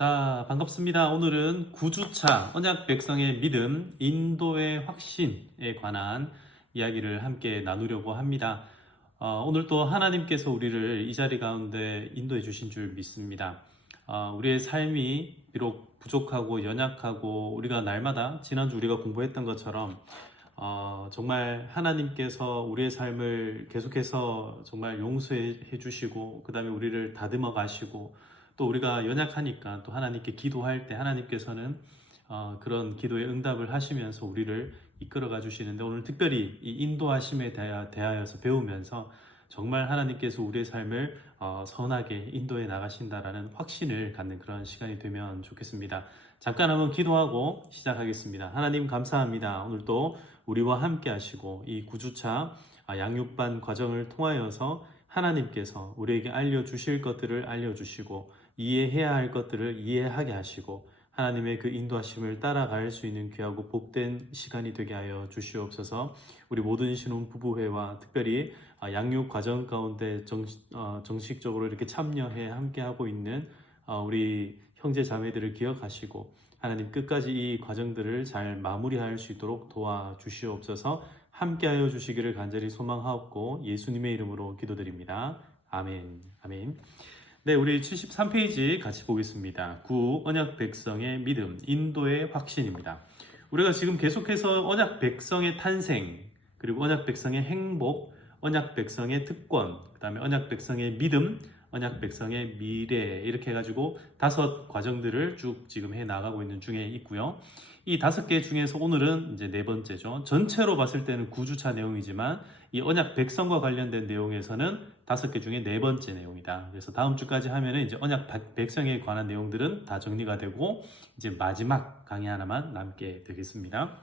자, 반갑습니다. 오늘은 9주차 언약 백성의 믿음, 인도의 확신에 관한 이야기를 함께 나누려고 합니다. 오늘 또 하나님께서 우리를 이 자리 가운데 인도해 주신 줄 믿습니다. 우리의 삶이 비록 부족하고 연약하고 우리가 날마다 지난주 우리가 공부했던 것처럼 정말 하나님께서 우리의 삶을 계속해서 정말 용서해 주시고 그 다음에 우리를 다듬어 가시고 또 우리가 연약하니까 또 하나님께 기도할 때 하나님께서는 그런 기도에 응답을 하시면서 우리를 이끌어가 주시는데 오늘 특별히 이 인도하심에 대하여서 배우면서 정말 하나님께서 우리의 삶을 선하게 인도해 나가신다라는 확신을 갖는 그런 시간이 되면 좋겠습니다. 잠깐 한번 기도하고 시작하겠습니다. 하나님 감사합니다. 오늘도 우리와 함께 하시고 이 9주차 양육반 과정을 통하여서 하나님께서 우리에게 알려주실 것들을 알려주시고 이해해야 할 것들을 이해하게 하시고 하나님의 그 인도하심을 따라갈 수 있는 귀하고 복된 시간이 되게 하여 주시옵소서. 우리 모든 신혼부부회와 특별히 양육 과정 가운데 정식적으로 이렇게 참여해 함께하고 있는 우리 형제 자매들을 기억하시고 하나님 끝까지 이 과정들을 잘 마무리할 수 있도록 도와주시옵소서. 함께하여 주시기를 간절히 소망하옵고 예수님의 이름으로 기도드립니다. 아멘. 아멘. 네, 우리 73페이지 같이 보겠습니다. 9. 언약 백성의 믿음, 인도의 확신입니다. 우리가 지금 계속해서 언약 백성의 탄생, 그리고 언약 백성의 행복, 언약 백성의 특권, 그 다음에 언약 백성의 믿음, 언약 백성의 미래 이렇게 해가지고 5 과정들을 쭉 지금 해 나가고 있는 중에 있고요. 이 5개 중에서 오늘은 이제 4번째죠. 전체로 봤을 때는 9주차 내용이지만 이 언약 백성과 관련된 내용에서는 5개 중에 4번째 내용이다. 그래서 다음 주까지 하면은 이제 언약 백성에 관한 내용들은 다 정리가 되고 이제 마지막 강의 하나만 남게 되겠습니다.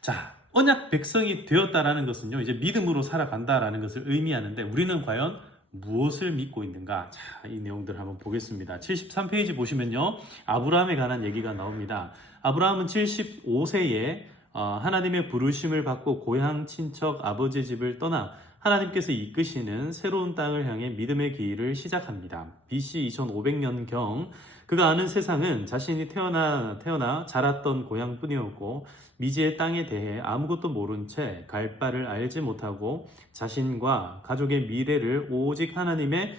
자, 언약 백성이 되었다라는 것은요, 이제 믿음으로 살아간다라는 것을 의미하는데 우리는 과연 무엇을 믿고 있는가? 자, 이 내용들을 한번 보겠습니다. 73페이지 보시면요, 아브라함에 관한 얘기가 나옵니다. 아브라함은 75세에 하나님의 부르심을 받고 고향 친척 아버지 집을 떠나 하나님께서 이끄시는 새로운 땅을 향해 믿음의 길을 시작합니다. BC 2500년경 그가 아는 세상은 자신이 태어나 자랐던 고향뿐이었고 미지의 땅에 대해 아무것도 모른 채 갈 바를 알지 못하고 자신과 가족의 미래를 오직 하나님의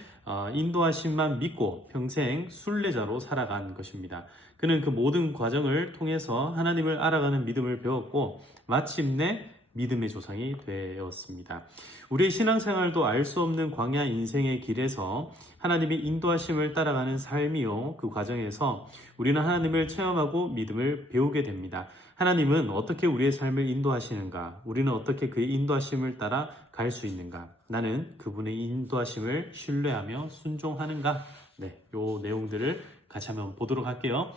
인도하심만 믿고 평생 순례자로 살아간 것입니다. 그는 그 모든 과정을 통해서 하나님을 알아가는 믿음을 배웠고 마침내 믿음의 조상이 되었습니다. 우리의 신앙생활도 알 수 없는 광야 인생의 길에서 하나님의 인도하심을 따라가는 삶이요. 그 과정에서 우리는 하나님을 체험하고 믿음을 배우게 됩니다. 하나님은 어떻게 우리의 삶을 인도하시는가? 우리는 어떻게 그의 인도하심을 따라 갈 수 있는가? 나는 그분의 인도하심을 신뢰하며 순종하는가? 네, 요 내용들을 같이 한번 보도록 할게요.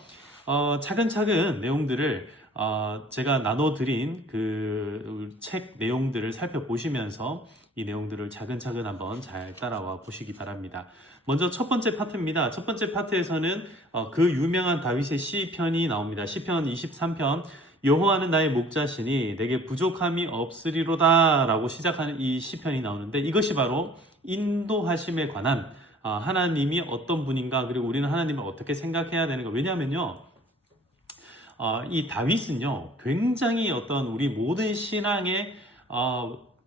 차근차근 내용들을 제가 나눠드린 그 책 내용들을 살펴보시면서 이 내용들을 차근차근 한번 잘 따라와 보시기 바랍니다. 먼저 첫 번째 파트입니다. 첫 번째 파트에서는 그 유명한 다윗의 시편이 나옵니다. 시편 23편 여호와는 나의 목자시니 내게 부족함이 없으리로다 라고 시작하는 이 시편이 나오는데 이것이 바로 인도하심에 관한 하나님이 어떤 분인가 그리고 우리는 하나님을 어떻게 생각해야 되는가. 왜냐하면요 이 다윗은요 굉장히 어떤 우리 모든 신앙의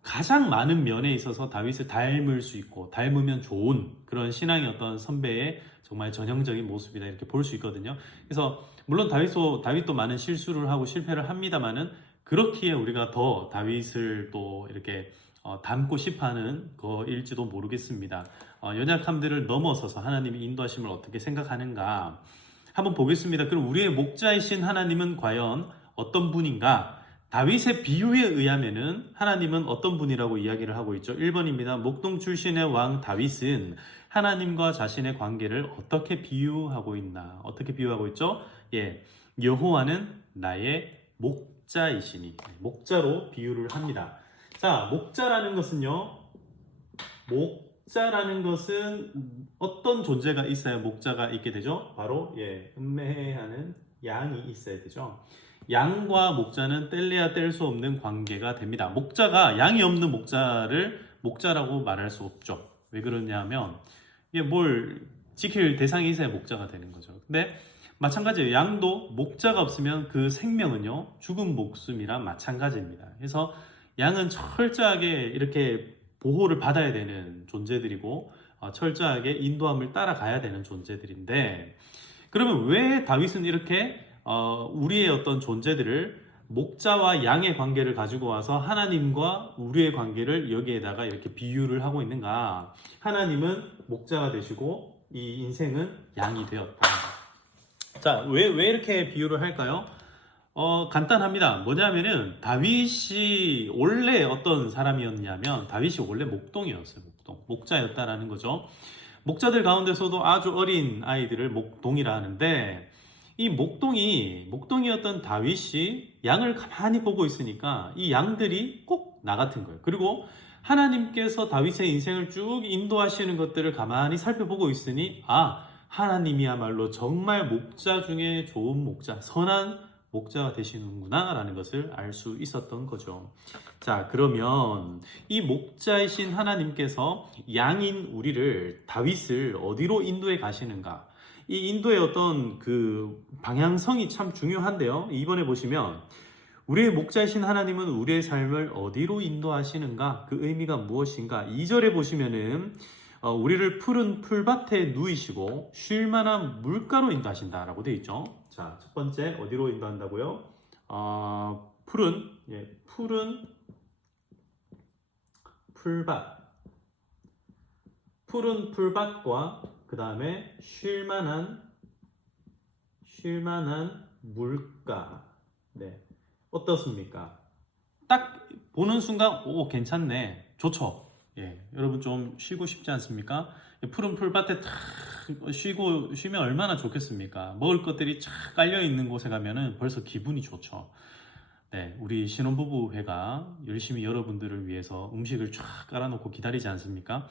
가장 많은 면에 있어서 다윗을 닮을 수 있고 닮으면 좋은 그런 신앙의 어떤 선배의 정말 전형적인 모습이다 이렇게 볼 수 있거든요. 그래서 물론 다윗도 많은 실수를 하고 실패를 합니다만은 그렇기에 우리가 더 다윗을 또 이렇게 닮고 싶어하는 거일지도 모르겠습니다. 연약함들을 넘어서서 하나님의 인도하심을 어떻게 생각하는가 한번 보겠습니다. 그럼 우리의 목자이신 하나님은 과연 어떤 분인가? 다윗의 비유에 의하면은 하나님은 어떤 분이라고 이야기를 하고 있죠. 1번입니다. 목동 출신의 왕 다윗은 하나님과 자신의 관계를 어떻게 비유하고 있나? 어떻게 비유하고 있죠? 예, 여호와는 나의 목자이시니 목자로 비유를 합니다. 자, 목자라는 것은요. 목자라는 것은 어떤 존재가 있어야 목자가 있게 되죠? 바로 음매하는 양이 있어야 되죠. 양과 목자는 뗄래야 뗄 수 없는 관계가 됩니다. 목자가 양이 없는 목자를 목자라고 말할 수 없죠. 왜 그러냐면 이게 뭘 지킬 대상이 있어야 목자가 되는 거죠. 근데 마찬가지예요. 양도 목자가 없으면 그 생명은요, 죽은 목숨이랑 마찬가지입니다. 그래서 양은 철저하게 이렇게 보호를 받아야 되는 존재들이고, 철저하게 인도함을 따라가야 되는 존재들인데, 그러면 왜 다윗은 이렇게 우리의 어떤 존재들을 목자와 양의 관계를 가지고 와서 하나님과 우리의 관계를 여기에다가 이렇게 비유를 하고 있는가? 하나님은 목자가 되시고 이 인생은 양이 되었다. 자, 왜 이렇게 비유를 할까요? 간단합니다. 뭐냐면은 다윗이 원래 어떤 사람이었냐면 다윗이 원래 목동이었어요. 목자였다라는 거죠. 목자들 가운데서도 아주 어린 아이들을 목동이라 하는데, 이 목동이었던 다윗이 양을 가만히 보고 있으니까 이 양들이 꼭 나 같은 거예요. 그리고 하나님께서 다윗의 인생을 쭉 인도하시는 것들을 가만히 살펴보고 있으니, 하나님이야말로 정말 목자 중에 좋은 목자, 선한 목자가 되시는구나 라는 것을 알 수 있었던 거죠. 자, 그러면 이 목자이신 하나님께서 양인 우리를, 다윗을 어디로 인도해 가시는가? 이 인도의 어떤 그 방향성이 참 중요한데요. 이번에 보시면 우리의 목자이신 하나님은 우리의 삶을 어디로 인도하시는가? 그 의미가 무엇인가? 2절에 보시면은 우리를 푸른 풀밭에 누이시고 쉴만한 물가로 인도하신다라고 되어 있죠. 자, 첫 번째 어디로 인도한다고요? 푸른 풀밭, 푸른 풀밭과 그 다음에 쉴만한 물가. 네, 어떻습니까? 딱 보는 순간 괜찮네, 좋죠. 예, 여러분 좀 쉬고 싶지 않습니까? 푸른 풀밭에 탁 쉬면 얼마나 좋겠습니까? 먹을 것들이 쫙 깔려 있는 곳에 가면은 벌써 기분이 좋죠. 네, 우리 신혼부부회가 열심히 여러분들을 위해서 음식을 쫙 깔아놓고 기다리지 않습니까?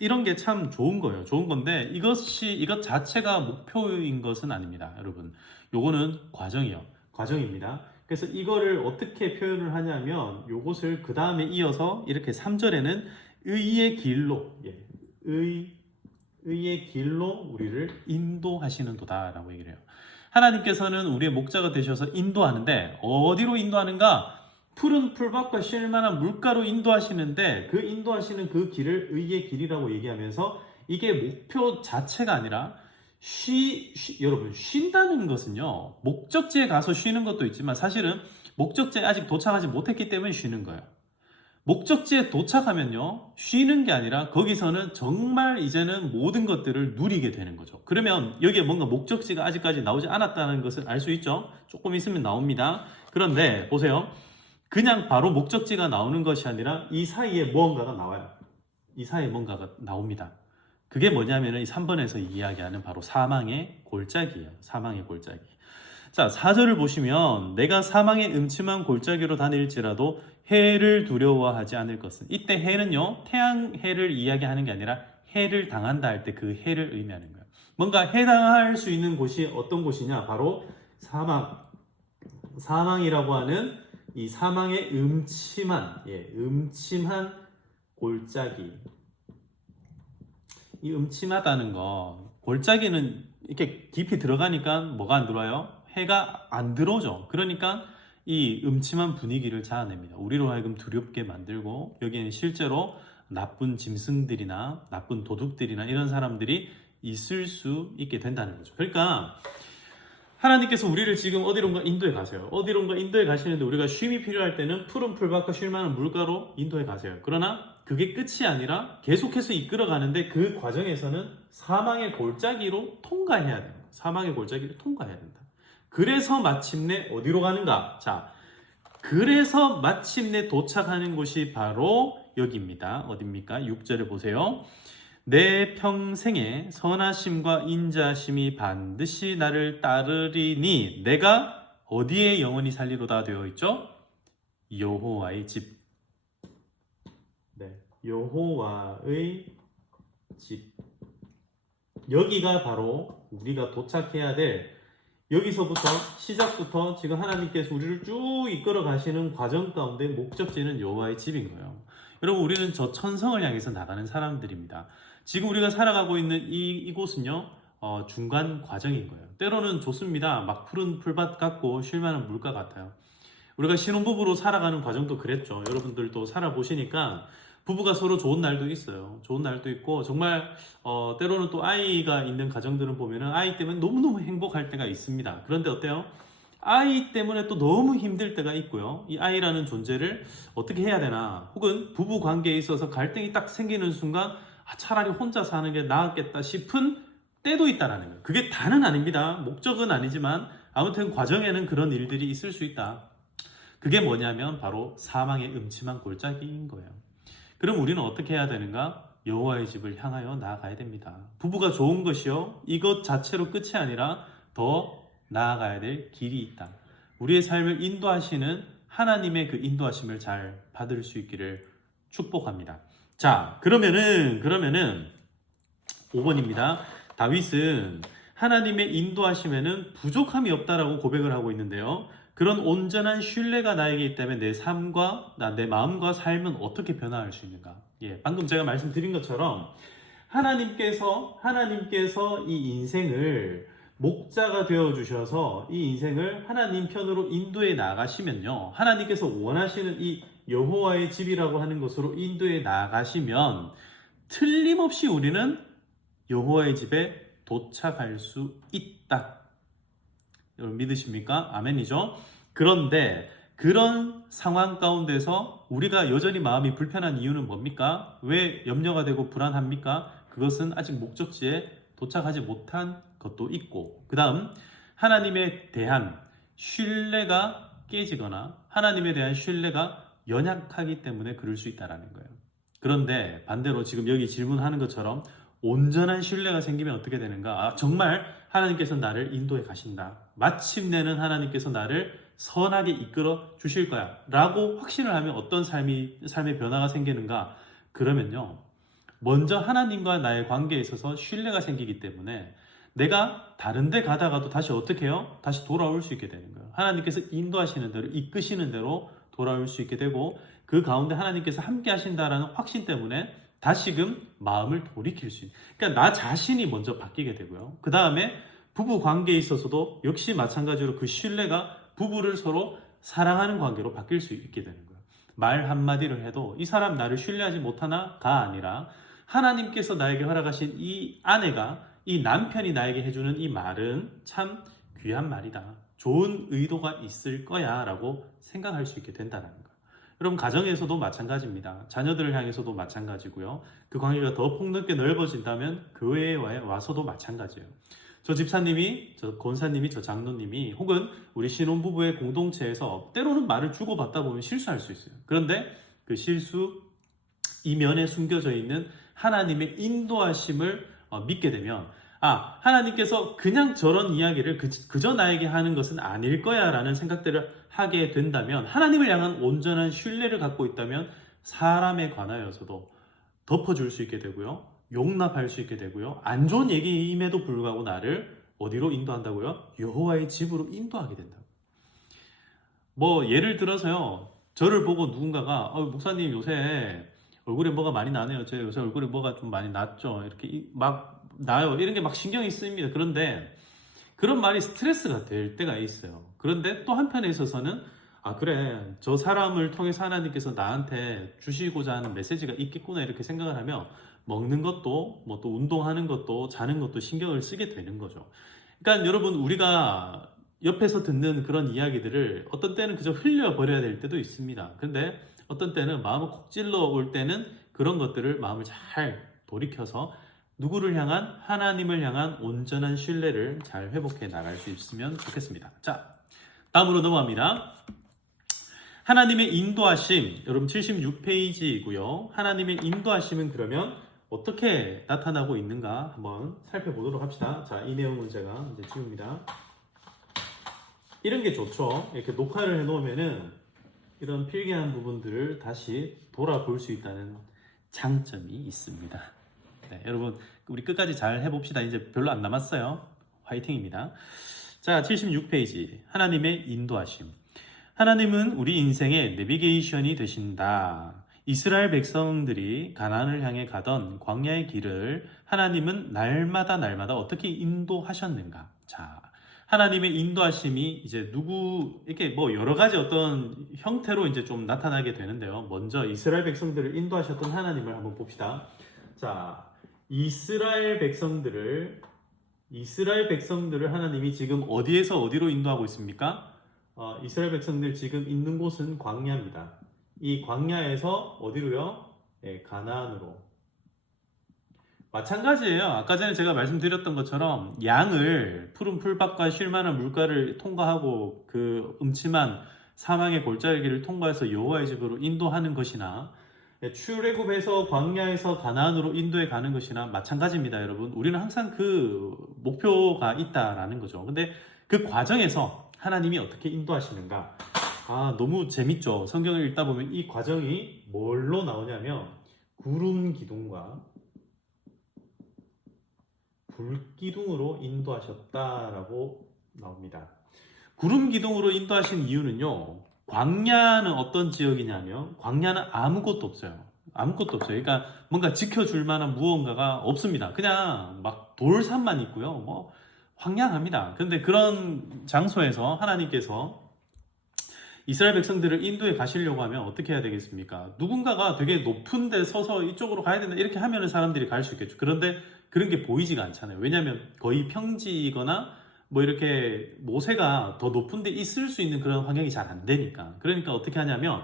이런 게 참 좋은 거예요. 좋은 건데 이것 자체가 목표인 것은 아닙니다, 여러분. 요거는 과정입니다. 그래서 이거를 어떻게 표현을 하냐면, 요것을 그 다음에 이어서 이렇게 3절에는 의의 길로, 의의 길로 우리를 인도하시는 도다라고 얘기를 해요. 하나님께서는 우리의 목자가 되셔서 인도하는데, 어디로 인도하는가? 푸른 풀밭과 쉴만한 물가로 인도하시는데, 그 인도하시는 그 길을 의의 길이라고 얘기하면서, 이게 목표 자체가 아니라 여러분, 쉰다는 것은요, 목적지에 가서 쉬는 것도 있지만 사실은 목적지에 아직 도착하지 못했기 때문에 쉬는 거예요. 목적지에 도착하면요, 쉬는 게 아니라 거기서는 정말 이제는 모든 것들을 누리게 되는 거죠. 그러면 여기에 뭔가 목적지가 아직까지 나오지 않았다는 것을 알 수 있죠. 조금 있으면 나옵니다. 그런데 보세요, 그냥 바로 목적지가 나오는 것이 아니라 이 사이에 무언가가 나와요. 이 사이에 뭔가가 나옵니다. 그게 뭐냐면 이 3번에서 이야기하는 바로 사망의 골짜기예요. 사망의 골짜기. 자, 4절을 보시면 내가 사망의 음침한 골짜기로 다닐지라도 해를 두려워하지 않을 것은, 이때 해는요, 태양 해를 이야기하는 게 아니라 해를 당한다 할 때 그 해를 의미하는 거예요. 뭔가 해당할 수 있는 곳이 어떤 곳이냐? 바로 사망이라고 하는 이 사망의 음침한 골짜기. 이 음침하다는 거, 골짜기는 이렇게 깊이 들어가니까 뭐가 안 들어와요? 해가 안 들어오죠. 그러니까 이 음침한 분위기를 자아냅니다. 우리로 하여금 두렵게 만들고, 여기에는 실제로 나쁜 짐승들이나 나쁜 도둑들이나 이런 사람들이 있을 수 있게 된다는 거죠. 그러니까 하나님께서 우리를 지금 어디론가 인도해 가세요. 어디론가 인도해 가시는데 우리가 쉼이 필요할 때는 푸른 풀밭과 쉴만한 물가로 인도해 가세요. 그러나 그게 끝이 아니라 계속해서 이끌어 가는데, 그 과정에서는 사망의 골짜기로 통과해야 돼요. 사망의 골짜기를 통과해야 된다. 그래서 마침내 어디로 가는가? 자, 그래서 마침내 도착하는 곳이 바로 여기입니다. 어디입니까? 6절을 보세요. 내 평생에 선하심과 인자심이 반드시 나를 따르리니 내가 어디에 영원히 살리로다 되어 있죠? 여호와의 집. 네, 여호와의 집. 여기가 바로 우리가 도착해야 될, 여기서부터 시작부터 지금 하나님께서 우리를 쭉 이끌어 가시는 과정 가운데 목적지는 여호와의 집인 거예요. 여러분, 우리는 저 천성을 향해서 나가는 사람들입니다. 지금 우리가 살아가고 있는 이곳은요, 중간 과정인 거예요. 때로는 좋습니다. 막 푸른 풀밭 같고 쉴만한 물가 같아요. 우리가 신혼부부로 살아가는 과정도 그랬죠. 여러분들도 살아보시니까 부부가 서로 좋은 날도 있어요. 좋은 날도 있고 정말 때로는 또 아이가 있는 가정들은 보면은 아이 때문에 너무너무 행복할 때가 있습니다. 그런데 어때요? 아이 때문에 또 너무 힘들 때가 있고요. 이 아이라는 존재를 어떻게 해야 되나, 혹은 부부 관계에 있어서 갈등이 딱 생기는 순간 차라리 혼자 사는 게 나았겠다 싶은 때도 있다라는 거예요. 그게 다는 아닙니다. 목적은 아니지만 아무튼 과정에는 그런 일들이 있을 수 있다. 그게 뭐냐면 바로 사망의 음침한 골짜기인 거예요. 그럼 우리는 어떻게 해야 되는가? 여호와의 집을 향하여 나아가야 됩니다. 부부가 좋은 것이요, 이것 자체로 끝이 아니라 더 나아가야 될 길이 있다. 우리의 삶을 인도하시는 하나님의 그 인도하심을 잘 받을 수 있기를 축복합니다. 자, 그러면은 5번입니다. 다윗은 하나님의 인도하심에는 부족함이 없다라고 고백을 하고 있는데요. 그런 온전한 신뢰가 나에게 있다면 내 삶과 내 마음과 삶은 어떻게 변화할 수 있는가? 방금 제가 말씀드린 것처럼 하나님께서 이 인생을 목자가 되어 주셔서 이 인생을 하나님 편으로 인도해 나가시면요, 하나님께서 원하시는 이 여호와의 집이라고 하는 것으로 인도해 나가시면 틀림없이 우리는 여호와의 집에 도착할 수 있다. 여러분 믿으십니까? 아멘이죠. 그런데 그런 상황 가운데서 우리가 여전히 마음이 불편한 이유는 뭡니까? 왜 염려가 되고 불안합니까? 그것은 아직 목적지에 도착하지 못한 것도 있고, 그 다음 하나님에 대한 신뢰가 깨지거나 하나님에 대한 신뢰가 연약하기 때문에 그럴 수 있다는 거예요. 그런데 반대로 지금 여기 질문하는 것처럼 온전한 신뢰가 생기면 어떻게 되는가? 정말 하나님께서 나를 인도해 가신다. 마침내는 하나님께서 나를 선하게 이끌어 주실 거야. 라고 확신을 하면 어떤 삶의 변화가 생기는가? 그러면요, 먼저 하나님과 나의 관계에 있어서 신뢰가 생기기 때문에 내가 다른 데 가다가도 다시 어떻게 해요? 다시 돌아올 수 있게 되는 거예요. 하나님께서 인도하시는 대로, 이끄시는 대로 돌아올 수 있게 되고, 그 가운데 하나님께서 함께 하신다라는 확신 때문에 다시금 마음을 돌이킬 수 있는, 그러니까 나 자신이 먼저 바뀌게 되고요. 그 다음에 부부 관계에 있어서도 역시 마찬가지로 그 신뢰가 부부를 서로 사랑하는 관계로 바뀔 수 있게 되는 거예요. 말 한마디를 해도 이 사람 나를 신뢰하지 못하나가 아니라 하나님께서 나에게 허락하신 이 아내가, 이 남편이 나에게 해주는 이 말은 참 귀한 말이다, 좋은 의도가 있을 거야 라고 생각할 수 있게 된다는 거예요. 여러분 가정에서도 마찬가지입니다. 자녀들을 향해서도 마찬가지고요. 그 관계가 더 폭넓게 넓어진다면 교회에 와서도 마찬가지예요. 저 집사님이, 저 권사님이, 저 장로님이, 혹은 우리 신혼부부의 공동체에서 때로는 말을 주고받다 보면 실수할 수 있어요. 그런데 그 실수 이면에 숨겨져 있는 하나님의 인도하심을 믿게 되면, 하나님께서 그냥 저런 이야기를 그저 나에게 하는 것은 아닐 거야 라는 생각들을 하게 된다면, 하나님을 향한 온전한 신뢰를 갖고 있다면 사람에 관하여서도 덮어줄 수 있게 되고요, 용납할 수 있게 되고요, 안 좋은 얘기임에도 불구하고 나를 어디로 인도한다고요? 여호와의 집으로 인도하게 된다고. 뭐 예를 들어서요, 저를 보고 누군가가 목사님 요새 얼굴에 뭐가 많이 나네요, 제 요새 얼굴에 뭐가 좀 많이 났죠, 이렇게 막 나요, 이런 게 막 신경이 쓰입니다. 그런데 그런 말이 스트레스가 될 때가 있어요. 그런데 또 한편에 있어서는 그래, 저 사람을 통해서 하나님께서 나한테 주시고자 하는 메시지가 있겠구나 이렇게 생각을 하며 먹는 것도 뭐 또 운동하는 것도 자는 것도 신경을 쓰게 되는 거죠. 그러니까 여러분, 우리가 옆에서 듣는 그런 이야기들을 어떤 때는 그저 흘려버려야 될 때도 있습니다. 근데 어떤 때는 마음을 콕 찔러 올 때는 그런 것들을 마음을 잘 돌이켜서 누구를 향한? 하나님을 향한 온전한 신뢰를 잘 회복해 나갈 수 있으면 좋겠습니다. 자, 다음으로 넘어갑니다. 하나님의 인도하심, 여러분 76페이지이고요. 하나님의 인도하심은 그러면 어떻게 나타나고 있는가 한번 살펴보도록 합시다. 자, 이 내용은 제가 이제 지웁니다. 이런 게 좋죠. 이렇게 녹화를 해놓으면은 이런 필기한 부분들을 다시 돌아볼 수 있다는 장점이 있습니다. 네, 여러분 우리 끝까지 잘 해봅시다. 이제 별로 안 남았어요. 화이팅입니다. 자, 76페이지 하나님의 인도하심. 하나님은 우리 인생의 내비게이션이 되신다. 이스라엘 백성들이 가나안을 향해 가던 광야의 길을 하나님은 날마다 날마다 어떻게 인도하셨는가? 자, 하나님의 인도하심이 이제 누구에게 뭐 여러 가지 어떤 형태로 이제 좀 나타나게 되는데요. 먼저 이스라엘 백성들을 인도하셨던 하나님을 한번 봅시다. 자, 이스라엘 백성들을 하나님이 지금 어디에서 어디로 인도하고 있습니까? 이스라엘 백성들 지금 있는 곳은 광야입니다. 이 광야에서 어디로요? 네, 가나안으로. 마찬가지예요. 아까 전에 제가 말씀드렸던 것처럼 양을 푸른 풀밭과 쉴만한 물가를 통과하고 그 음침한 사망의 골짜기를 통과해서 여호와의 집으로 인도하는 것이나 출애굽에서 광야에서 가나안으로 인도해 가는 것이나 마찬가지입니다, 여러분. 우리는 항상 그 목표가 있다라는 거죠. 근데 그 과정에서 하나님이 어떻게 인도하시는가? 너무 재밌죠. 성경을 읽다 보면 이 과정이 뭘로 나오냐면 구름 기둥과 불 기둥으로 인도하셨다라고 나옵니다. 구름 기둥으로 인도하신 이유는요. 광야는 어떤 지역이냐면 광야는 아무것도 없어요. 아무것도 없어요. 그러니까 뭔가 지켜줄 만한 무언가가 없습니다. 그냥 막 돌산만 있고요. 뭐 황량합니다. 그런데 그런 장소에서 하나님께서 이스라엘 백성들을 인도에 가시려고 하면 어떻게 해야 되겠습니까? 누군가가 되게 높은 데 서서 이쪽으로 가야 된다 이렇게 하면 사람들이 갈 수 있겠죠. 그런데 그런 게 보이지가 않잖아요. 왜냐하면 거의 평지거나 뭐 이렇게 모세가 더 높은 데 있을 수 있는 그런 환경이 잘 안 되니까. 그러니까 어떻게 하냐면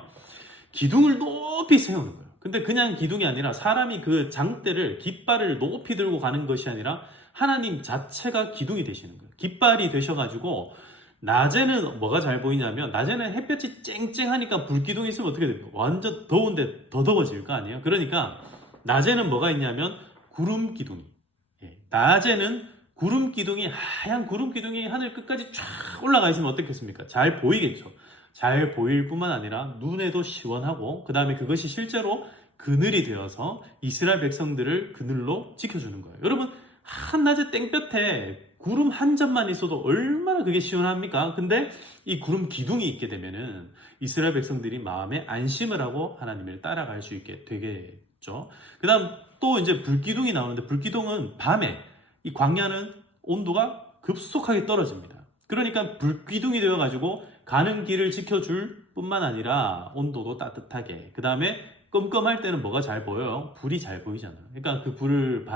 기둥을 높이 세우는 거예요. 근데 그냥 기둥이 아니라 사람이 그 장대를 깃발을 높이 들고 가는 것이 아니라 하나님 자체가 기둥이 되시는 거예요. 깃발이 되셔가지고 낮에는 뭐가 잘 보이냐면 낮에는 햇볕이 쨍쨍하니까 불기둥이 있으면 어떻게 됩니까? 완전 더운데 더 더워질 거 아니에요? 그러니까 낮에는 뭐가 있냐면 구름 기둥이. 낮에는 구름 기둥이 하얀 구름 기둥이 하늘 끝까지 쫙 올라가 있으면 어떻겠습니까? 잘 보이겠죠. 잘 보일 뿐만 아니라 눈에도 시원하고 그 다음에 그것이 실제로 그늘이 되어서 이스라엘 백성들을 그늘로 지켜주는 거예요. 여러분 한낮에 땡볕에 구름 한 점만 있어도 얼마나 그게 시원합니까? 근데 이 구름 기둥이 있게 되면은 이스라엘 백성들이 마음에 안심을 하고 하나님을 따라갈 수 있게 되겠죠. 그 다음 또 이제 불기둥이 나오는데 불기둥은 밤에 이 광야는 온도가 급속하게 떨어집니다. 그러니까 불기둥이 되어가지고 가는 길을 지켜줄 뿐만 아니라 온도도 따뜻하게 그 다음에 껌껌할 때는 뭐가 잘 보여요? 불이 잘 보이잖아요. 그러니까 그 불을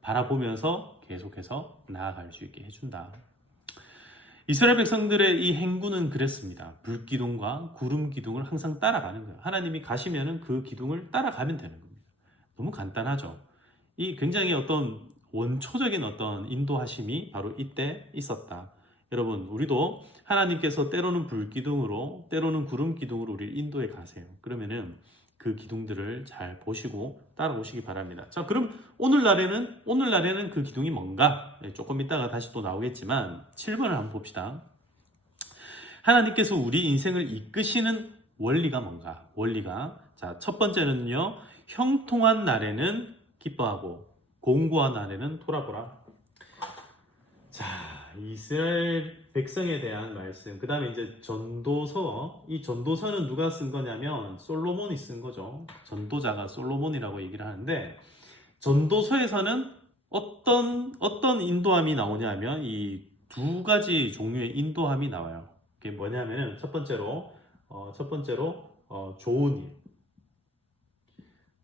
바라보면서 계속해서 나아갈 수 있게 해준다. 이스라엘 백성들의 이 행군은 그랬습니다. 불기둥과 구름 기둥을 항상 따라가는 거예요. 하나님이 가시면은 그 기둥을 따라가면 되는 겁니다. 너무 간단하죠. 이 굉장히 어떤 원초적인 어떤 인도하심이 바로 이때 있었다. 여러분, 우리도 하나님께서 때로는 불기둥으로, 때로는 구름 기둥으로 우리를 인도해 가세요. 그러면은 그 기둥들을 잘 보시고 따라오시기 바랍니다. 자, 그럼 오늘날에는 그 기둥이 뭔가? 조금 이따가 다시 또 나오겠지만 7번을 한번 봅시다. 하나님께서 우리 인생을 이끄시는 원리가 뭔가? 자, 첫 번째는요. 형통한 날에는 기뻐하고 공고한 날에는 돌아보라. 자, 이스라엘 백성에 대한 말씀. 그 다음에 이제 전도서. 이 전도서는 누가 쓴 거냐면 솔로몬이 쓴 거죠. 전도자가 솔로몬이라고 얘기를 하는데 전도서에서는 어떤 인도함이 나오냐면 이 두 가지 종류의 인도함이 나와요. 그게 뭐냐면은 첫 번째로 좋은 일.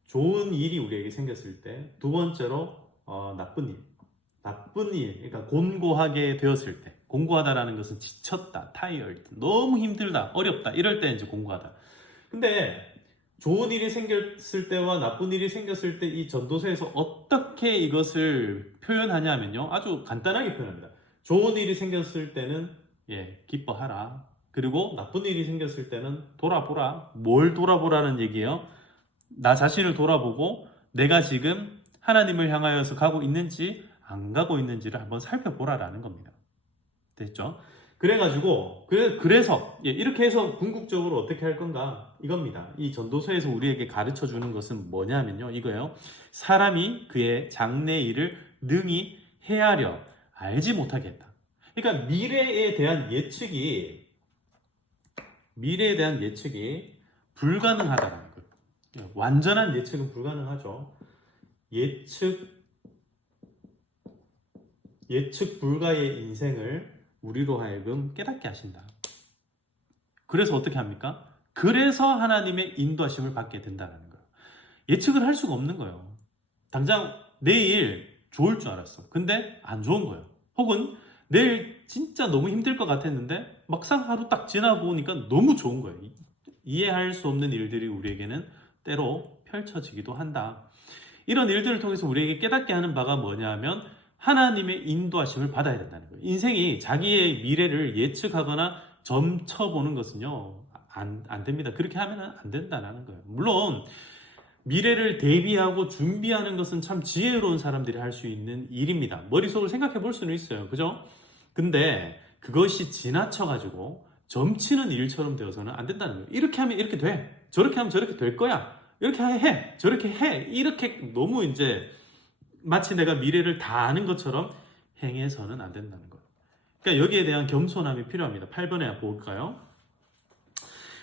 좋은 일이 우리에게 생겼을 때, 두 번째로 나쁜 일, 그러니까 곤고하게 되었을 때, 곤고하다라는 것은 지쳤다, tired, 너무 힘들다, 어렵다, 이럴 때 이제 곤고하다. 근데 좋은 일이 생겼을 때와 나쁜 일이 생겼을 때 이 전도서에서 어떻게 이것을 표현하냐면요, 아주 간단하게 표현합니다. 좋은 일이 생겼을 때는 기뻐하라. 그리고 나쁜 일이 생겼을 때는 돌아보라. 뭘 돌아보라는 얘기예요? 나 자신을 돌아보고 내가 지금 하나님을 향하여서 가고 있는지 안 가고 있는지를 한번 살펴보라라는 겁니다. 됐죠? 그래가지고 그래서 이렇게 해서 궁극적으로 어떻게 할 건가 이겁니다. 이 전도서에서 우리에게 가르쳐 주는 것은 뭐냐면요, 이거예요. 사람이 그의 장래 일을 능히 헤아려 알지 못하게 했다. 그러니까 미래에 대한 예측이 불가능하다는 거예요. 완전한 예측은 불가능하죠. 예측 불가의 인생을 우리로 하여금 깨닫게 하신다. 그래서 어떻게 합니까? 그래서 하나님의 인도하심을 받게 된다는 거예요. 예측을 할 수가 없는 거예요. 당장 내일 좋을 줄 알았어. 근데 안 좋은 거예요. 혹은 내일 진짜 너무 힘들 것 같았는데 막상 하루 딱 지나 보니까 너무 좋은 거예요. 이해할 수 없는 일들이 우리에게는 때로 펼쳐지기도 한다. 이런 일들을 통해서 우리에게 깨닫게 하는 바가 뭐냐면 하나님의 인도하심을 받아야 된다는 거예요. 인생이 자기의 미래를 예측하거나 점쳐보는 것은요, 안 됩니다. 그렇게 하면 안 된다는 거예요. 물론 미래를 대비하고 준비하는 것은 참 지혜로운 사람들이 할 수 있는 일입니다. 머릿속으로 생각해 볼 수는 있어요. 그죠? 근데 그것이 지나쳐가지고 점치는 일처럼 되어서는 안 된다는 거예요. 이렇게 하면 이렇게 돼. 저렇게 하면 저렇게 될 거야. 이렇게 해. 저렇게 해. 이렇게 너무 이제 마치 내가 미래를 다 아는 것처럼 행해서는 안 된다는 거예요. 그러니까 여기에 대한 겸손함이 필요합니다. 8번에 볼까요?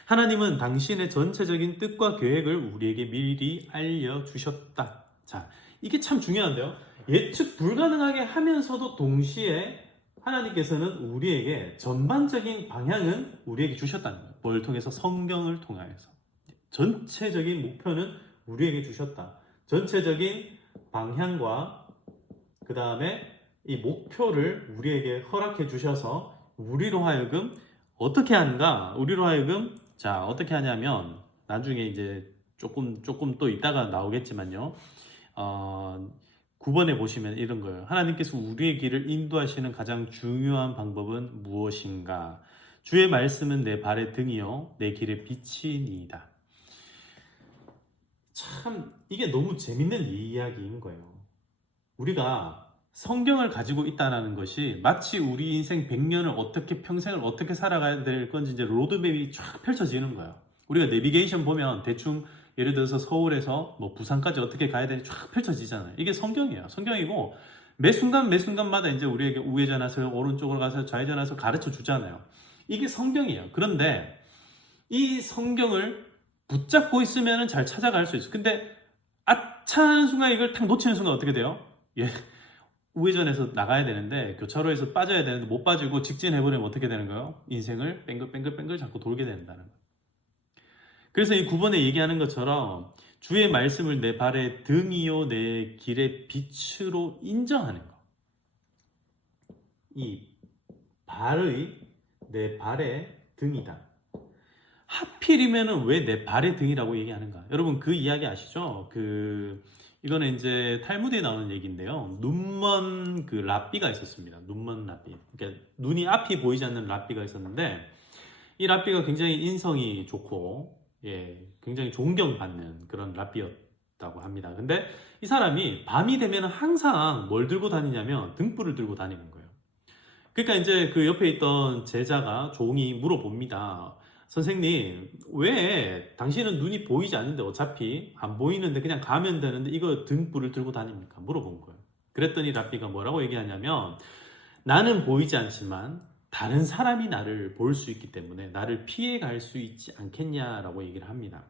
하나님은 당신의 전체적인 뜻과 계획을 우리에게 미리 알려주셨다. 자, 이게 참 중요한데요. 예측 불가능하게 하면서도 동시에 하나님께서는 우리에게 전반적인 방향은 우리에게 주셨다는 거예요. 뭘 통해서? 성경을 통하여서. 전체적인 목표는 우리에게 주셨다. 전체적인 방향과 그 다음에 이 목표를 우리에게 허락해 주셔서 우리로 하여금 어떻게 하는가? 우리로 하여금 자, 어떻게 하냐면 나중에 이제 조금 또 이따가 나오겠지만요. 9번에 보시면 이런 거예요. 하나님께서 우리의 길을 인도하시는 가장 중요한 방법은 무엇인가? 주의 말씀은 내 발의 등이요 내 길의 빛이니이다. 참 이게 너무 재밌는 이야기인 거예요. 우리가 성경을 가지고 있다는 것이 마치 우리 인생 100년을 어떻게 평생을 어떻게 살아가야 될 건지 이제 로드맵이 쫙 펼쳐지는 거예요. 우리가 내비게이션 보면 대충 예를 들어서 서울에서 뭐 부산까지 어떻게 가야 되는지 쫙 펼쳐지잖아요. 이게 성경이에요. 성경이고 매 순간마다 이제 우리에게 우회전해서 오른쪽으로 가서 좌회전해서 가르쳐 주잖아요. 이게 성경이에요. 그런데 이 성경을 붙잡고 있으면 잘 찾아갈 수 있어요. 근데 아차 하는 순간 이걸 탁 놓치는 순간 어떻게 돼요? 예. 우회전해서 나가야 되는데 교차로에서 빠져야 되는데 못 빠지고 직진해버리면 어떻게 되는 거예요? 인생을 뱅글뱅글 자꾸 돌게 된다는 거예요. 그래서 이 9번에 얘기하는 것처럼 주의 말씀을 내 발의 등이요 내 길의 빛으로 인정하는 거. 이 내 발의 등이다. 하필이면은 왜 내 발의 등이라고 얘기하는가? 여러분 그 이야기 아시죠? 이거는 이제 탈무드에 나오는 얘기인데요. 눈먼 그 랍비가 있었습니다. 눈먼 랍비. 그러니까 눈이 앞이 보이지 않는 랍비가 있었는데 이 랍비가 굉장히 인성이 좋고 굉장히 존경받는 그런 랍비였다고 합니다. 근데 이 사람이 밤이 되면 항상 뭘 들고 다니냐면 등불을 들고 다니는 거예요. 그러니까 이제 그 옆에 있던 제자가 종이 물어봅니다. 선생님, 왜 당신은 눈이 보이지 않는데 어차피 안 보이는데 그냥 가면 되는데 이거 등불을 들고 다닙니까? 물어본 거예요. 그랬더니 랍비가 뭐라고 얘기하냐면 나는 보이지 않지만 다른 사람이 나를 볼 수 있기 때문에 나를 피해 갈 수 있지 않겠냐라고 얘기를 합니다.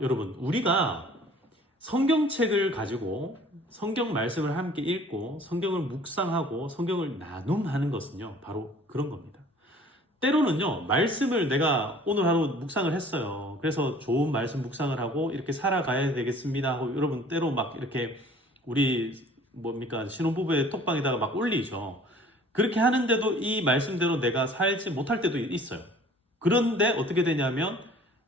여러분, 우리가 성경책을 가지고 성경 말씀을 함께 읽고 성경을 묵상하고 성경을 나눔하는 것은요, 바로 그런 겁니다. 때로는요, 말씀을 내가 오늘 하루 묵상을 했어요. 그래서 좋은 말씀 묵상을 하고 이렇게 살아가야 되겠습니다 하고 여러분 때로 막 이렇게 우리 신혼부부의 톡방에다가 막 올리죠. 그렇게 하는데도 이 말씀대로 내가 살지 못할 때도 있어요. 그런데 어떻게 되냐면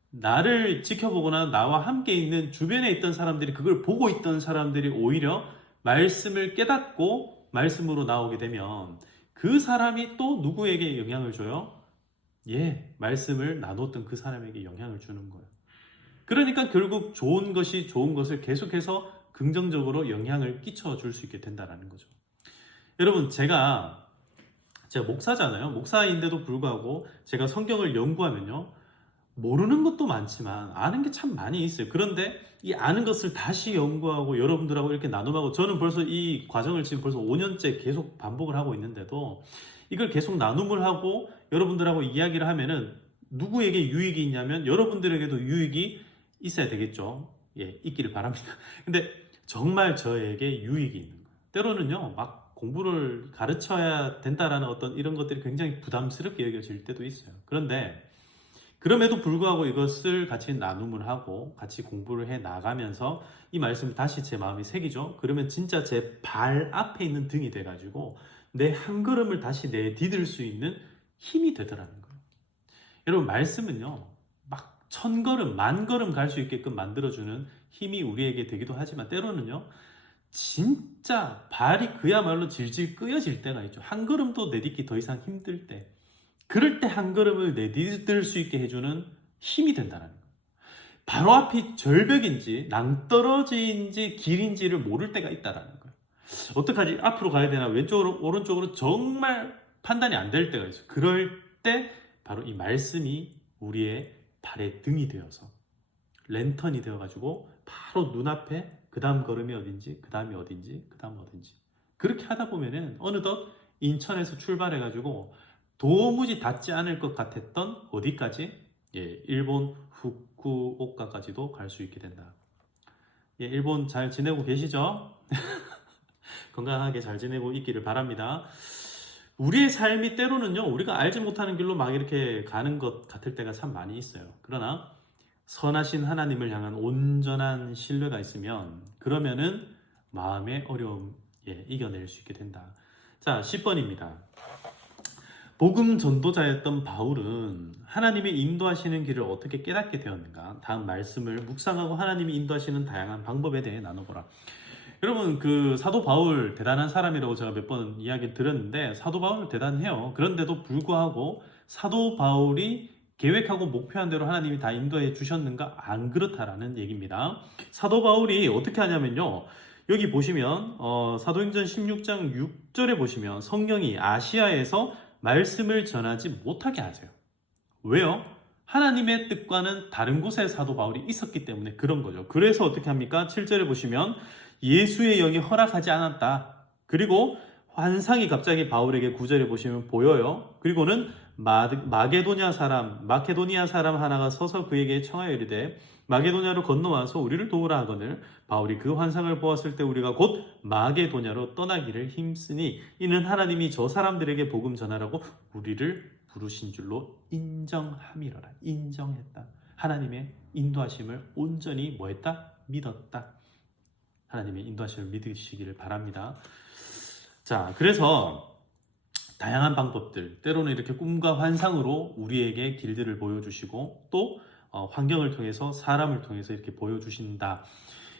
나를 지켜보거나 나와 함께 있는 주변에 있던 사람들이 그걸 보고 있던 사람들이 오히려 말씀을 깨닫고 말씀으로 나오게 되면 그 사람이 또 누구에게 영향을 줘요? 말씀을 나눴던 그 사람에게 영향을 주는 거예요. 그러니까 결국 좋은 것을 계속해서 긍정적으로 영향을 끼쳐줄 수 있게 된다는 거죠. 여러분, 제가 목사잖아요. 목사인데도 불구하고 제가 성경을 연구하면요, 모르는 것도 많지만 아는 게 참 많이 있어요. 그런데 이 아는 것을 다시 연구하고 여러분들하고 이렇게 나눔하고, 저는 벌써 이 과정을 지금 벌써 5년째 계속 반복을 하고 있는데도 이걸 계속 나눔을 하고 여러분들하고 이야기를 하면은 누구에게 유익이 있냐면 여러분들에게도 유익이 있어야 되겠죠. 예, 있기를 바랍니다. 근데 정말 저에게 유익이 있는 거예요. 때로는요, 막 공부를 가르쳐야 된다라는 어떤 이런 것들이 굉장히 부담스럽게 여겨질 때도 있어요. 그런데 그럼에도 불구하고 이것을 같이 나눔을 하고 같이 공부를 해 나가면서 이 말씀을 다시 제 마음에 새기죠. 그러면 진짜 제 발 앞에 있는 등이 돼가지고 내 한 걸음을 다시 내디딜 수 있는 힘이 되더라는 거예요. 여러분, 말씀은요, 막 1000걸음, 10,000걸음 갈 수 있게끔 만들어주는 힘이 우리에게 되기도 하지만 때로는요, 진짜 발이 그야말로 질질 끄여질 때가 있죠. 한 걸음도 내딛기 더 이상 힘들 때. 그럴 때 한 걸음을 내딛을 수 있게 해주는 힘이 된다는 거예요. 바로 앞이 절벽인지 낭떠러지인지 길인지를 모를 때가 있다는 거예요. 어떡하지? 앞으로 가야 되나? 왼쪽으로 오른쪽으로 정말 판단이 안 될 때가 있어요. 그럴 때 바로 이 말씀이 우리의 발의 등이 되어서 랜턴이 되어가지고 바로 눈앞에 그 다음 걸음이 어딘지, 그 다음이 어딘지, 그 다음 어딘지, 그렇게 하다 보면은 어느덧 인천에서 출발해가지고 도무지 닿지 않을 것 같았던 어디까지? 예, 일본 후쿠오카까지도 갈 수 있게 된다. 예, 일본 잘 지내고 계시죠? 건강하게 잘 지내고 있기를 바랍니다. 우리의 삶이 때로는요, 우리가 알지 못하는 길로 막 이렇게 가는 것 같을 때가 참 많이 있어요. 그러나 선하신 하나님을 향한 온전한 신뢰가 있으면 그러면은 마음의 어려움, 예, 이겨낼 수 있게 된다. 자, 10번입니다. 복음 전도자였던 바울은 하나님의 인도하시는 길을 어떻게 깨닫게 되었는가? 다음 말씀을 묵상하고 하나님이 인도하시는 다양한 방법에 대해 나눠보라. 여러분, 그 사도 바울 대단한 사람이라고 제가 몇 번 이야기 들었는데 사도 바울 대단해요. 그런데도 불구하고 사도 바울이 계획하고 목표한 대로 하나님이 다 인도해 주셨는가? 안 그렇다라는 얘기입니다. 사도 바울이 어떻게 하냐면요, 여기 보시면 사도행전 16장 6절에 보시면 성령이 아시아에서 말씀을 전하지 못하게 하세요. 왜요? 하나님의 뜻과는 다른 곳에 사도 바울이 있었기 때문에 그런 거죠. 그래서 어떻게 합니까? 7절에 보시면 예수의 영이 허락하지 않았다. 그리고 환상이 갑자기 바울에게 9절에 보시면 보여요. 그리고는 마게도니아 사람 하나가 서서 그에게 청하여 이르되 마게도냐로 건너와서 우리를 도우라 하거늘 바울이 그 환상을 보았을 때 우리가 곧 마게도냐로 떠나기를 힘쓰니 이는 하나님이 저 사람들에게 복음 전하라고 우리를 부르신 줄로 인정함이로라. 인정했다. 하나님의 인도하심을 온전히 뭐했다? 믿었다. 하나님의 인도하심을 믿으시기를 바랍니다. 자, 그래서 다양한 방법들, 때로는 이렇게 꿈과 환상으로 우리에게 길들을 보여주시고 또 환경을 통해서 사람을 통해서 이렇게 보여주신다.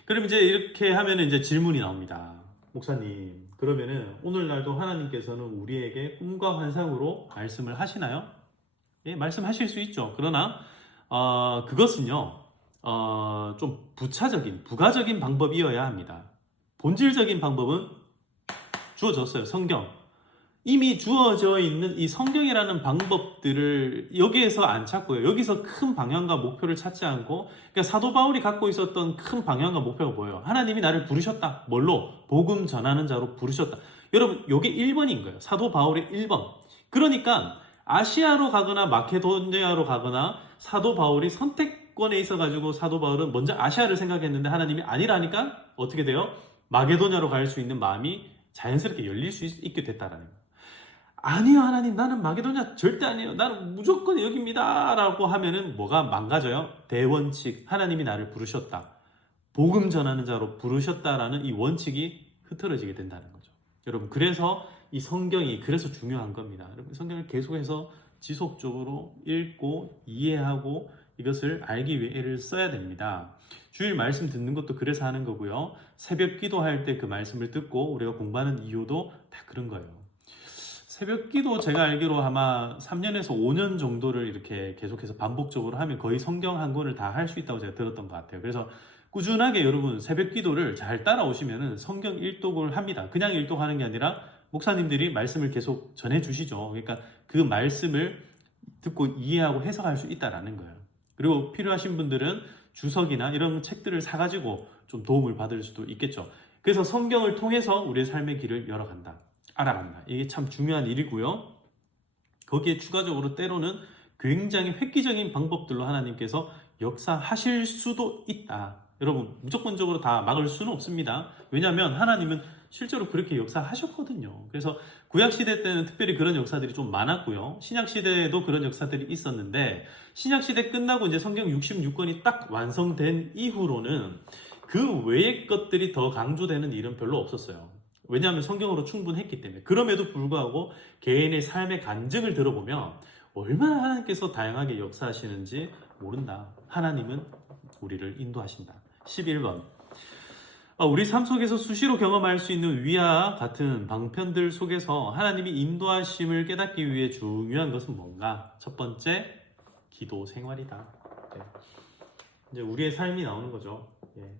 그럼 이제 이렇게 하면 이제 질문이 나옵니다. 목사님, 그러면은 오늘날도 하나님께서는 우리에게 꿈과 환상으로 말씀을 하시나요? 예, 말씀하실 수 있죠. 그러나 그것은요, 좀 부가적인 방법이어야 합니다. 본질적인 방법은 주어졌어요. 성경. 이미 주어져 있는 이 성경이라는 방법들을 여기에서 안 찾고요. 여기서 큰 방향과 목표를 찾지 않고, 그러니까 사도 바울이 갖고 있었던 큰 방향과 목표가 뭐예요? 하나님이 나를 부르셨다. 뭘로? 복음 전하는 자로 부르셨다. 여러분, 이게 1번인 거예요. 사도 바울의 1번. 그러니까 아시아로 가거나 마케도니아로 가거나 사도 바울이 선택권에 있어가지고 사도 바울은 먼저 아시아를 생각했는데 하나님이 아니라니까 어떻게 돼요? 마게도냐로 갈 수 있는 마음이 자연스럽게 열릴 수 있게 됐다라는 거예요. 아니요, 하나님, 나는 마게도냐 절대 아니에요. 나는 무조건 여기입니다. 라고 하면은 뭐가 망가져요? 대원칙, 하나님이 나를 부르셨다. 복음 전하는 자로 부르셨다라는 이 원칙이 흐트러지게 된다는 거죠. 여러분, 그래서 이 성경이 그래서 중요한 겁니다. 여러분, 성경을 계속해서 지속적으로 읽고 이해하고 이것을 알기 위해 애를 써야 됩니다. 주일 말씀 듣는 것도 그래서 하는 거고요. 새벽 기도할 때 그 말씀을 듣고 우리가 공부하는 이유도 다 그런 거예요. 새벽 기도 제가 알기로 아마 3년에서 5년 정도를 이렇게 계속해서 반복적으로 하면 거의 성경 한 권을 다 할 수 있다고 제가 들었던 것 같아요. 그래서 꾸준하게 여러분 새벽 기도를 잘 따라오시면은 성경 일독을 합니다. 그냥 일독하는 게 아니라 목사님들이 말씀을 계속 전해주시죠. 그러니까 그 말씀을 듣고 이해하고 해석할 수 있다라는 거예요. 그리고 필요하신 분들은 주석이나 이런 책들을 사가지고 좀 도움을 받을 수도 있겠죠. 그래서 성경을 통해서 우리의 삶의 길을 열어간다. 알아간다. 이게 참 중요한 일이고요. 거기에 추가적으로 때로는 굉장히 획기적인 방법들로 하나님께서 역사하실 수도 있다. 여러분, 무조건적으로 다 막을 수는 없습니다. 왜냐하면 하나님은 실제로 그렇게 역사하셨거든요. 그래서 구약시대 때는 특별히 그런 역사들이 좀 많았고요. 신약시대에도 그런 역사들이 있었는데, 신약시대 끝나고 이제 성경 66권이 딱 완성된 이후로는 그 외의 것들이 더 강조되는 일은 별로 없었어요. 왜냐하면 성경으로 충분했기 때문에. 그럼에도 불구하고 개인의 삶의 간증을 들어보면 얼마나 하나님께서 다양하게 역사하시는지 모른다. 하나님은 우리를 인도하신다. 11번. 우리 삶 속에서 수시로 경험할 수 있는 위와 같은 방편들 속에서 하나님이 인도하심을 깨닫기 위해 중요한 것은 뭔가? 첫 번째, 기도 생활이다. 네. 이제 우리의 삶이 나오는 거죠. 예.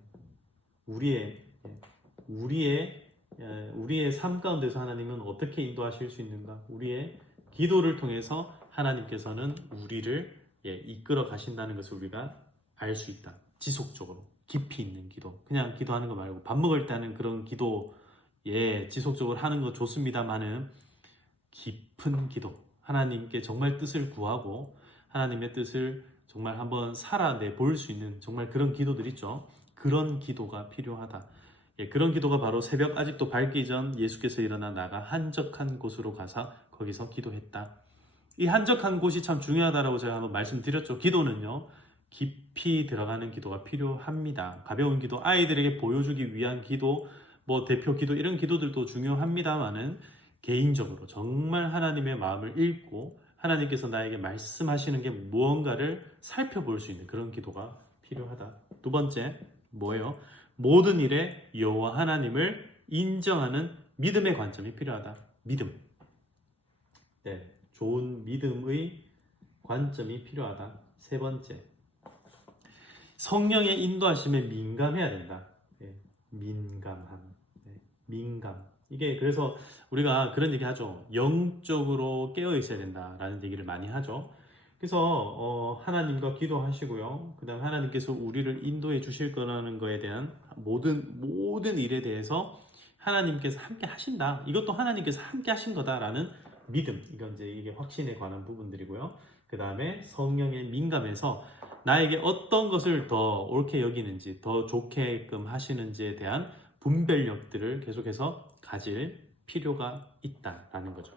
우리의 삶 가운데서 하나님은 어떻게 인도하실 수 있는가? 우리의 기도를 통해서 하나님께서는 우리를 이끌어 가신다는 것을 우리가 알 수 있다. 지속적으로 깊이 있는 기도. 그냥 기도하는 거 말고 밥 먹을 때 하는 그런 기도, 지속적으로 하는 거 좋습니다만은 깊은 기도. 하나님께 정말 뜻을 구하고 하나님의 뜻을 정말 한번 살아내 볼 수 있는 정말 그런 기도들 있죠. 그런 기도가 필요하다. 그런 기도가 바로 새벽 아직도 밝기 전 예수께서 일어나 나가 한적한 곳으로 가서 거기서 기도했다. 이 한적한 곳이 참 중요하다라고 제가 한번 말씀드렸죠. 기도는요, 깊이 들어가는 기도가 필요합니다. 가벼운 기도, 아이들에게 보여주기 위한 기도, 대표 기도 이런 기도들도 중요합니다만은 개인적으로 정말 하나님의 마음을 읽고 하나님께서 나에게 말씀하시는 게 무언가를 살펴볼 수 있는 그런 기도가 필요하다. 두 번째, 뭐예요? 모든 일에 여호와 하나님을 인정하는 믿음의 관점이 필요하다. 믿음. 좋은 믿음의 관점이 필요하다. 세 번째, 성령의 인도하심에 민감해야 된다. 민감함. 민감. 이게 그래서 우리가 그런 얘기 하죠. 영적으로 깨어 있어야 된다라는 얘기를 많이 하죠. 그래서 하나님과 기도하시고요. 그 다음에 하나님께서 우리를 인도해 주실 거라는 거에 대한 모든 일에 대해서 하나님께서 함께 하신다. 이것도 하나님께서 함께 하신 거다라는 믿음. 이건 이제 이게 확신에 관한 부분들이고요. 그 다음에 성령에 민감해서 나에게 어떤 것을 더 옳게 여기는지, 더 좋게끔 하시는지에 대한 분별력들을 계속해서 가질 필요가 있다라는 거죠.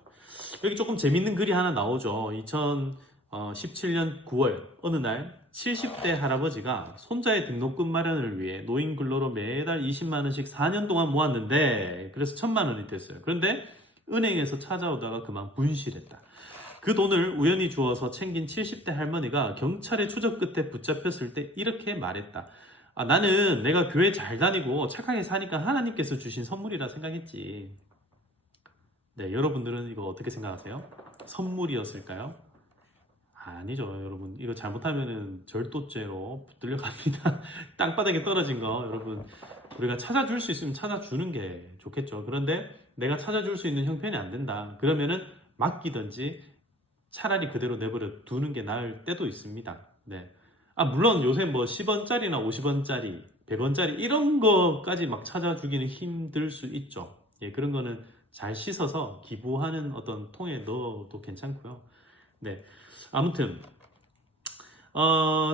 여기 조금 재밌는 글이 하나 나오죠. 2017년 9월 어느 날 70대 할아버지가 손자의 등록금 마련을 위해 노인 근로로 매달 20만 원씩 4년 동안 모았는데 그래서 1,000만 원이 됐어요. 그런데 은행에서 찾아오다가 그만 분실했다. 그 돈을 우연히 주어서 챙긴 70대 할머니가 경찰의 추적 끝에 붙잡혔을 때 이렇게 말했다. 나는 내가 교회 잘 다니고 착하게 사니까 하나님께서 주신 선물이라 생각했지. 여러분들은 이거 어떻게 생각하세요? 선물이었을까요? 아니죠, 여러분. 이거 잘못하면은 절도죄로 붙들려 갑니다. 땅바닥에 떨어진 거, 여러분. 우리가 찾아줄 수 있으면 찾아주는 게 좋겠죠. 그런데 내가 찾아줄 수 있는 형편이 안 된다. 그러면은 맡기든지 차라리 그대로 내버려 두는 게 나을 때도 있습니다. 물론 요새 10원짜리나 50원짜리, 100원짜리 이런 거까지 막 찾아주기는 힘들 수 있죠. 그런 거는 잘 씻어서 기부하는 어떤 통에 넣어도 괜찮고요. 아무튼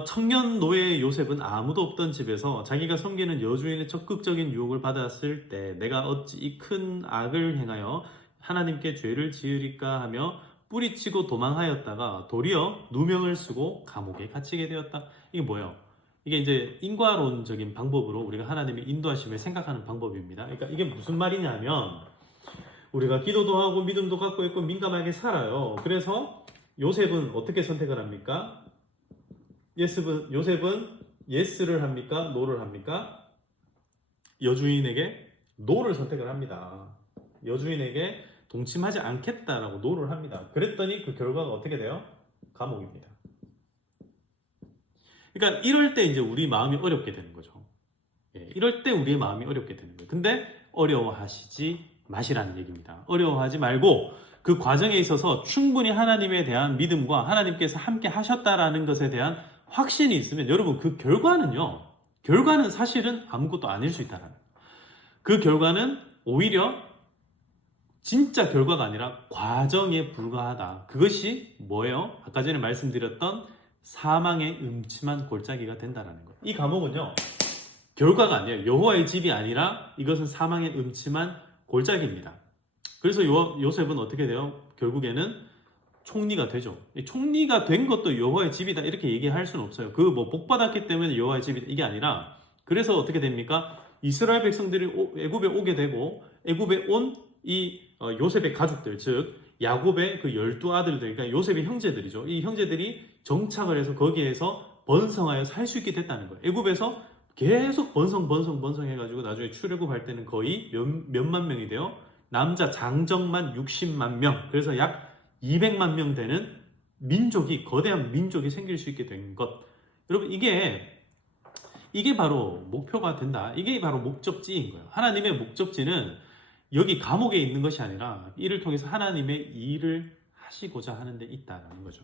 청년 노예 요셉은 아무도 없던 집에서 자기가 섬기는 여주인의 적극적인 유혹을 받았을 때 내가 어찌 이 큰 악을 행하여 하나님께 죄를 지으리까 하며 뿌리치고 도망하였다가 도리어 누명을 쓰고 감옥에 갇히게 되었다. 이게 뭐예요? 이게 이제 인과론적인 방법으로 우리가 하나님의 인도하심을 생각하는 방법입니다. 그러니까 이게 무슨 말이냐면 우리가 기도도 하고 믿음도 갖고 있고 민감하게 살아요. 그래서 요셉은 어떻게 선택을 합니까? 요셉은 예스를 합니까? 노를 합니까? 여주인에게 노를 선택을 합니다. 여주인에게 동침하지 않겠다라고 노를 합니다. 그랬더니 그 결과가 어떻게 돼요? 감옥입니다. 그러니까 이럴 때 이제 우리 마음이 어렵게 되는 거죠. 이럴 때 우리의 마음이 어렵게 되는 거예요. 근데 어려워하시지 마시라는 얘기입니다. 어려워하지 말고 그 과정에 있어서 충분히 하나님에 대한 믿음과 하나님께서 함께 하셨다라는 것에 대한 확신이 있으면 여러분 그 결과는 사실은 아무것도 아닐 수 있다라는 거예요. 그 결과는 오히려 진짜 결과가 아니라 과정에 불과하다. 그것이 뭐예요? 아까 전에 말씀드렸던 사망의 음침한 골짜기가 된다는 거예요. 이 과목은요, 결과가 아니에요. 여호와의 집이 아니라 이것은 사망의 음침한 골짜기입니다. 그래서 요셉은 어떻게 돼요? 결국에는 총리가 되죠. 총리가 된 것도 여호와의 집이다 이렇게 얘기할 수는 없어요. 그 뭐 복 받았기 때문에 여호와의 집이다 이게 아니라, 그래서 어떻게 됩니까? 이스라엘 백성들이 애굽에 오게 되고, 애굽에 온 이 요셉의 가족들, 즉 야곱의 그 12아들들, 그러니까 요셉의 형제들이죠. 이 형제들이 정착을 해서 거기에서 번성하여 살 수 있게 됐다는 거예요. 애굽에서 계속 번성 해가지고 나중에 출애굽할 때는 거의 몇만 명이 돼요. 남자 장정만 60만 명, 그래서 약 200만 명 되는 민족이, 거대한 민족이 생길 수 있게 된 것. 여러분, 이게 바로 목표가 된다. 이게 바로 목적지인 거예요. 하나님의 목적지는 여기 감옥에 있는 것이 아니라 이를 통해서 하나님의 일을 하시고자 하는 데 있다는 거죠.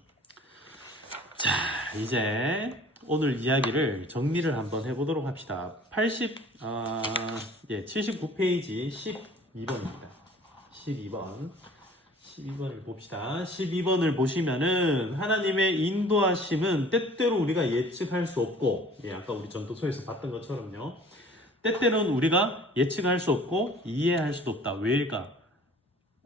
자, 이제 오늘 이야기를 정리를 한번 해보도록 합시다. 79페이지 12번입니다. 12번을 봅시다. 12번을 보시면은 하나님의 인도하심은 때때로 우리가 예측할 수 없고, 아까 우리 전도서에서 봤던 것처럼요, 때때로는 우리가 예측할 수 없고 이해할 수도 없다. 왜일까?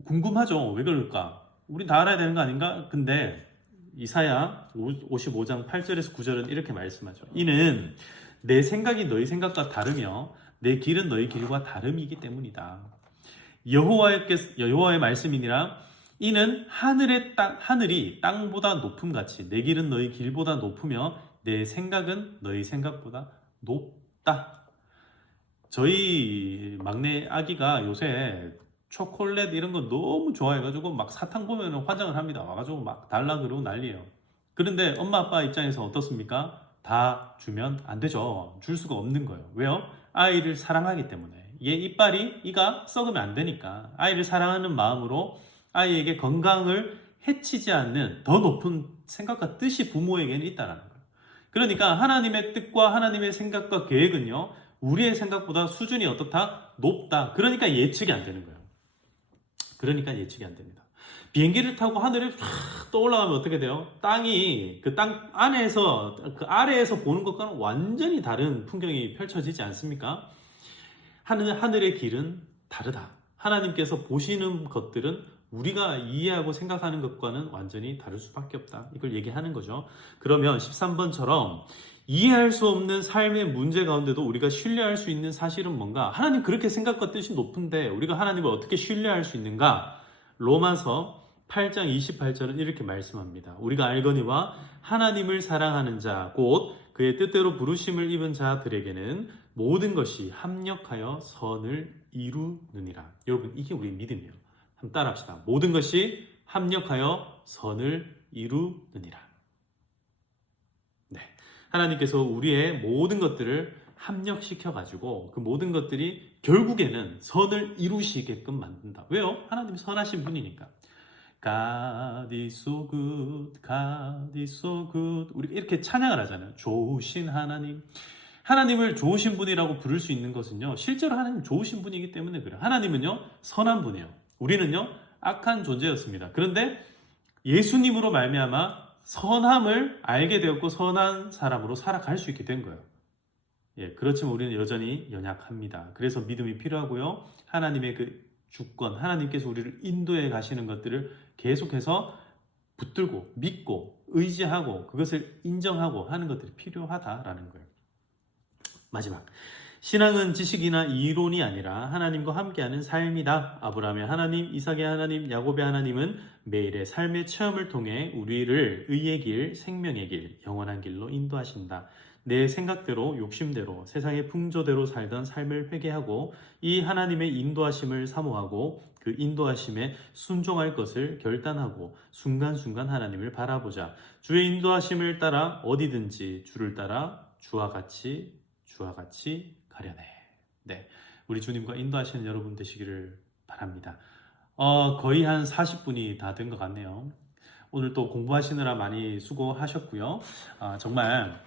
궁금하죠. 왜 그럴까? 우린 다 알아야 되는 거 아닌가? 근데 이사야 55장 8절에서 9절은 이렇게 말씀하죠. 이는 내 생각이 너희 생각과 다르며 내 길은 너희 길과 다름이기 때문이다. 여호와의 말씀이니라. 이는 하늘이 땅보다 높음 같이 내 길은 너희 길보다 높으며 내 생각은 너희 생각보다 높다. 저희 막내 아기가 요새 초콜릿 이런 거 너무 좋아해가지고 막 사탕 보면 환장을 합니다. 와가지고 막 달라 그러고 난리예요. 그런데 엄마 아빠 입장에서 어떻습니까? 다 주면 안 되죠. 줄 수가 없는 거예요. 왜요? 아이를 사랑하기 때문에. 이가 썩으면 안 되니까 아이를 사랑하는 마음으로 아이에게 건강을 해치지 않는 더 높은 생각과 뜻이 부모에게는 있다는 거예요. 그러니까 하나님의 뜻과 하나님의 생각과 계획은요, 우리의 생각보다 수준이 어떻다? 높다. 그러니까 예측이 안 되는 거예요. 그러니까 예측이 안 됩니다. 비행기를 타고 하늘에 쫙 떠올라가면 어떻게 돼요? 땅이 그 땅 안에서, 그 아래에서 보는 것과는 완전히 다른 풍경이 펼쳐지지 않습니까? 하늘의 길은 다르다. 하나님께서 보시는 것들은 우리가 이해하고 생각하는 것과는 완전히 다를 수밖에 없다. 이걸 얘기하는 거죠. 그러면 13번처럼 이해할 수 없는 삶의 문제 가운데도 우리가 신뢰할 수 있는 사실은 뭔가? 하나님 그렇게 생각과 뜻이 높은데 우리가 하나님을 어떻게 신뢰할 수 있는가? 로마서 8장 28절은 이렇게 말씀합니다. 우리가 알거니와 하나님을 사랑하는 자, 곧 그의 뜻대로 부르심을 입은 자들에게는 모든 것이 합력하여 선을 이루느니라. 여러분, 이게 우리 믿음이에요. 한번 따라합시다. 모든 것이 합력하여 선을 이루느니라. 네, 하나님께서 우리의 모든 것들을 합력시켜가지고 그 모든 것들이 결국에는 선을 이루시게끔 만든다. 왜요? 하나님이 선하신 분이니까. God is so good, God is so good. 우리 이렇게 찬양을 하잖아요. 좋으신 하나님. 하나님을 좋으신 분이라고 부를 수 있는 것은요, 실제로 하나님 좋으신 분이기 때문에 그래요. 하나님은요, 선한 분이에요. 우리는요, 악한 존재였습니다. 그런데 예수님으로 말미암아 선함을 알게 되었고 선한 사람으로 살아갈 수 있게 된 거예요. 그렇지만 우리는 여전히 연약합니다. 그래서 믿음이 필요하고요. 하나님의 그 주권, 하나님께서 우리를 인도해 가시는 것들을 계속해서 붙들고 믿고 의지하고 그것을 인정하고 하는 것들이 필요하다라는 거예요. 마지막, 신앙은 지식이나 이론이 아니라 하나님과 함께하는 삶이다. 아브라함의 하나님, 이삭의 하나님, 야곱의 하나님은 매일의 삶의 체험을 통해 우리를 의의 길, 생명의 길, 영원한 길로 인도하신다. 내 생각대로, 욕심대로, 세상의 풍조대로 살던 삶을 회개하고 이 하나님의 인도하심을 사모하고 그 인도하심에 순종할 것을 결단하고 순간순간 하나님을 바라보자. 주의 인도하심을 따라 어디든지 주를 따라 주와 같이 가려내. 네, 우리 주님과 인도하시는 여러분 되시기를 바랍니다. 거의 한 40분이 다 된 것 같네요. 오늘 또 공부하시느라 많이 수고하셨고요. 정말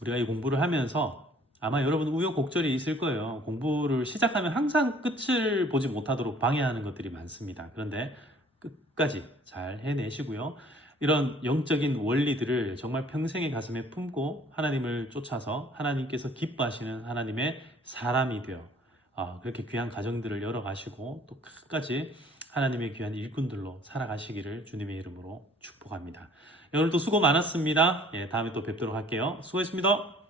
우리가 이 공부를 하면서 아마 여러분 우여곡절이 있을 거예요. 공부를 시작하면 항상 끝을 보지 못하도록 방해하는 것들이 많습니다. 그런데 끝까지 잘 해내시고요. 이런 영적인 원리들을 정말 평생의 가슴에 품고 하나님을 쫓아서 하나님께서 기뻐하시는 하나님의 사람이 되어 그렇게 귀한 가정들을 열어가시고 또 끝까지 하나님의 귀한 일꾼들로 살아가시기를 주님의 이름으로 축복합니다. 오늘도 수고 많았습니다. 예, 다음에 또 뵙도록 할게요. 수고했습니다.